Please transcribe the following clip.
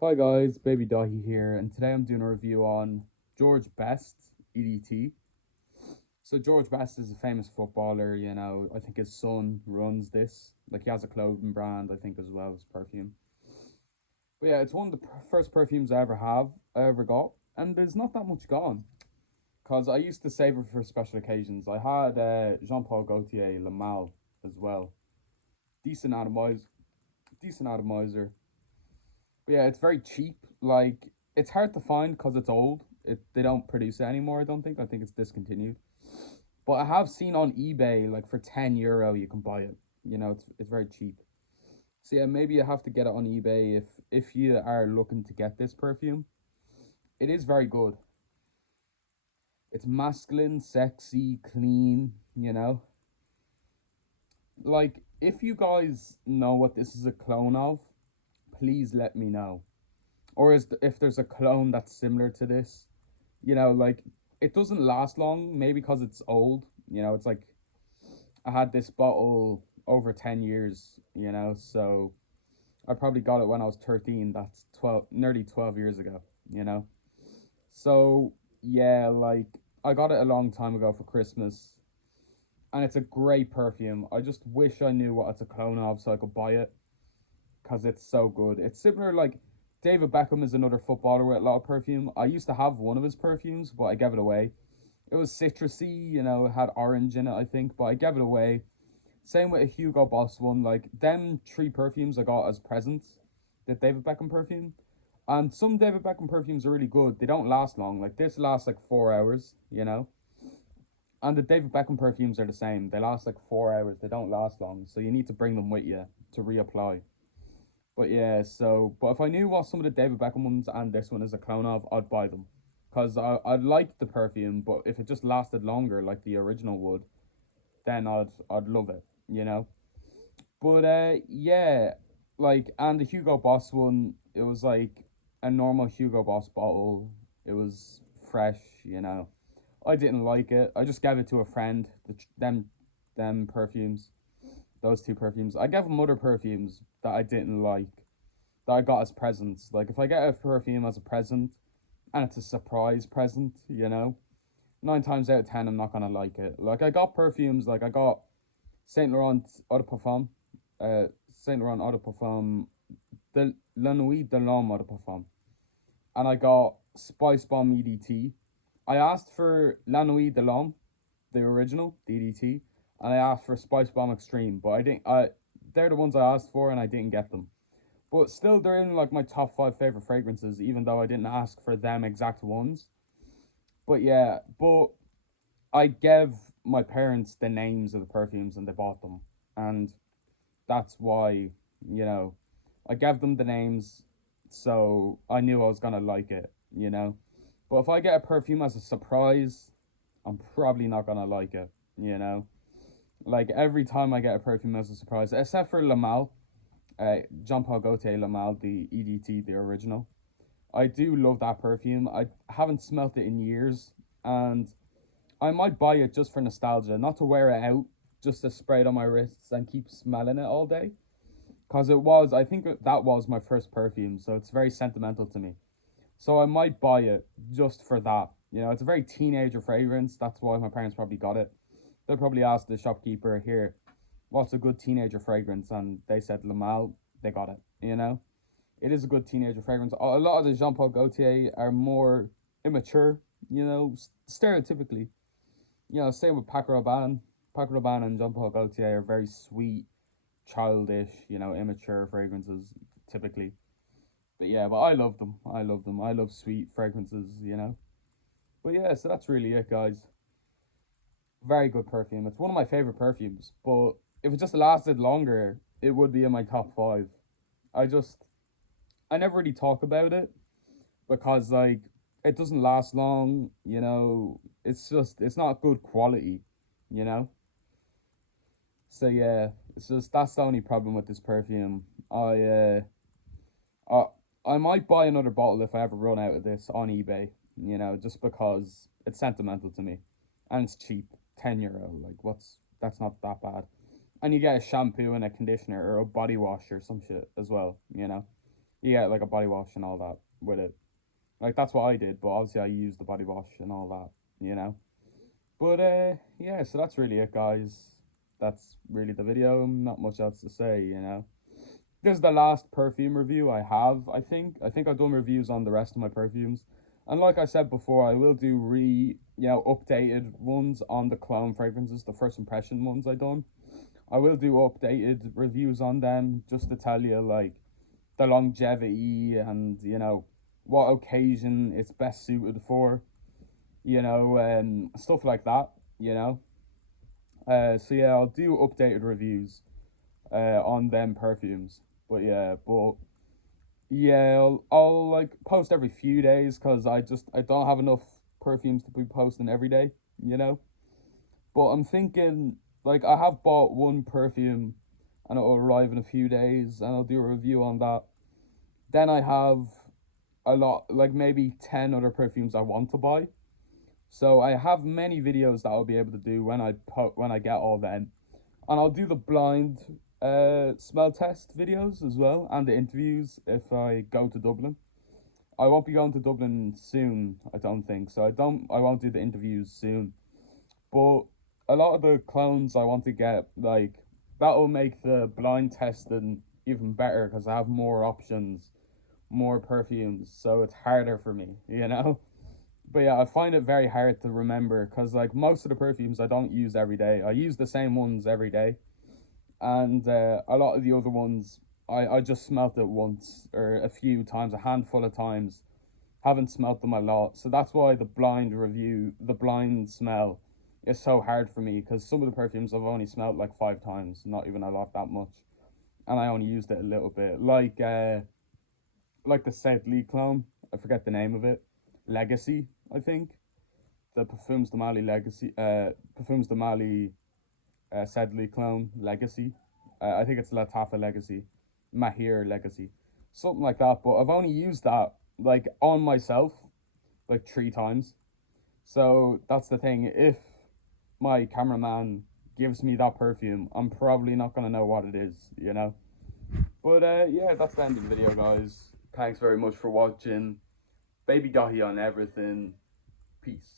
Hi guys, Baby Dahi here, and today I'm doing a review on George Best, EDT. So George Best is a famous footballer, I think his son runs this. Like he has a clothing brand, I think, as well as perfume. But yeah, it's one of the first perfumes I ever got, and there's not that much gone. Cause I used to save it for special occasions. I had Jean Paul Gaultier Le Mal as well. Decent atomizer, decent atomizer. But yeah, it's very cheap. Like it's hard to find because it's old. They don't produce it anymore. I don't think. I think it's discontinued. But I have seen on eBay like for €10 you can buy it. It's very cheap. So yeah, maybe you have to get it on eBay if you are looking to get this perfume. It is very good. It's masculine, sexy, clean. Like if you guys know what this is a clone of, please let me know. Or if there's a clone that's similar to this, like it doesn't last long, maybe because it's old. It's like I had this bottle over 10 years, so I probably got it when I was 13. That's 12, nearly 12 years ago, you know. So yeah, like I got it a long time ago for Christmas, and it's a great perfume. I just wish I knew what it's a clone of so I could buy it because it's so good. It's similar, like David Beckham is another footballer with a lot of perfume. I used to have one of his perfumes, but I gave it away. It was citrusy, it had orange in it, I think, but I gave it away. Same with a Hugo Boss one. Like them three perfumes I got as presents, the David Beckham perfume. And some David Beckham perfumes are really good. They don't last long. Like this lasts like 4 hours. And the David Beckham perfumes are the same. They last like 4 hours. They don't last long. So you need to bring them with you to reapply. But yeah, but if I knew what some of the David Beckham ones and this one is a clone of, I'd buy them. Because I'd like the perfume, but if it just lasted longer like the original would, then I'd love it. But yeah, like, and the Hugo Boss one, it was like a normal Hugo Boss bottle. It was fresh. I didn't like it. I just gave it to a friend. Them perfumes, those two perfumes. I gave him other perfumes that I didn't like that I got as presents. Like if I get a perfume as a present and it's a surprise present, 9 times out of 10 I'm not gonna like it. Like I got perfumes, like I got Saint Laurent Eau de Parfum, Saint Laurent Eau de Parfum, de La Nuit de l'Homme Eau de Parfum, and I got Spice Bomb EDT. I asked for La Nuit de l'Homme, the original DDT, and I asked for Spice Bomb Extreme, but I didn't. They're the ones I asked for, and I didn't get them. But still, they're in like my top five favorite fragrances, even though I didn't ask for them exact ones. But yeah, but I gave my parents the names of the perfumes and they bought them, and that's why you know I gave them the names, so I knew I was gonna like it. But if I get a perfume as a surprise, I'm probably not gonna like it. You know, like every time I get a perfume as a surprise, except for Lamal, Jean Paul Gaultier Lamal, the EDT, the original. I do love that perfume. I haven't smelt it in years, and I might buy it just for nostalgia, not to wear it out, just to spray it on my wrists and keep smelling it all day. Cause I think that was my first perfume, so it's very sentimental to me. So I might buy it just for that. It's a very teenager fragrance. That's why my parents probably got it. They'll probably ask the shopkeeper here, "What's a good teenager fragrance?" And they said Lamal. They got it. It is a good teenager fragrance. A lot of the Jean Paul Gaultier are more immature. Stereotypically. Same with Paco Rabanne. Paco Rabanne and Jean Paul Gaultier are very sweet, childish, immature fragrances typically. But yeah, but I love them. I love them. I love sweet fragrances. But yeah, so that's really it, guys. Very good perfume. It's one of my favorite perfumes. But if it just lasted longer, it would be in my top five. I just, I never really talk about it because like it doesn't last long. It's not good quality. You know. So yeah, it's just that's the only problem with this perfume. I I might buy another bottle if I ever run out of this on eBay. Just because it's sentimental to me, and it's cheap, €10. Like that's not that bad. And you get a shampoo and a conditioner or a body wash or some shit as well. you get like a body wash and all that with it. Like that's what I did, but obviously I used the body wash and all that, you know. But yeah, so that's really it, guys. That's really the video. Not much else to say, you know. This is the last perfume review I have. I think I've done reviews on the rest of my perfumes, and like I said before, I will do updated ones on the cologne fragrances, the first impression ones I done. I will do updated reviews on them just to tell you like the longevity and what occasion it's best suited for, stuff like that. You know, so yeah, I'll do updated reviews on them perfumes. But I'll like post every few days because I don't have enough perfumes to be posting every day. You know, but I'm thinking like I have bought one perfume and it'll arrive in a few days and I'll do a review on that. Then I have a lot, like maybe 10 other perfumes I want to buy. So I have many videos that I'll be able to do when I get all them, and I'll do the blind smell test videos as well and the interviews if I go to Dublin. I won't be going to Dublin soon, I don't think. So I won't do the interviews soon. But a lot of the clones I want to get, like that'll make the blind testing even better because I have more options, more perfumes, so it's harder for me, you know? But yeah, I find it very hard to remember because like most of the perfumes I don't use every day. I use the same ones every day, and a lot of the other ones I just smelt it once or a few times, a handful of times. Haven't smelt them a lot, so that's why the blind smell, is so hard for me because some of the perfumes I've only smelt like 5 times, not even a lot that much, and I only used it a little bit. Like the South Lee clone, I forget the name of it, Legacy, I think. The Parfums de Mali Sedley clone Legacy. I think it's Latafa Legacy, Mahir Legacy, something like that. But I've only used that like on myself like 3 times. So that's the thing. If my cameraman gives me that perfume, I'm probably not gonna know what it is, you know. But yeah, that's the end of the video, guys. Thanks very much for watching. Baby Dahi on everything. Peace.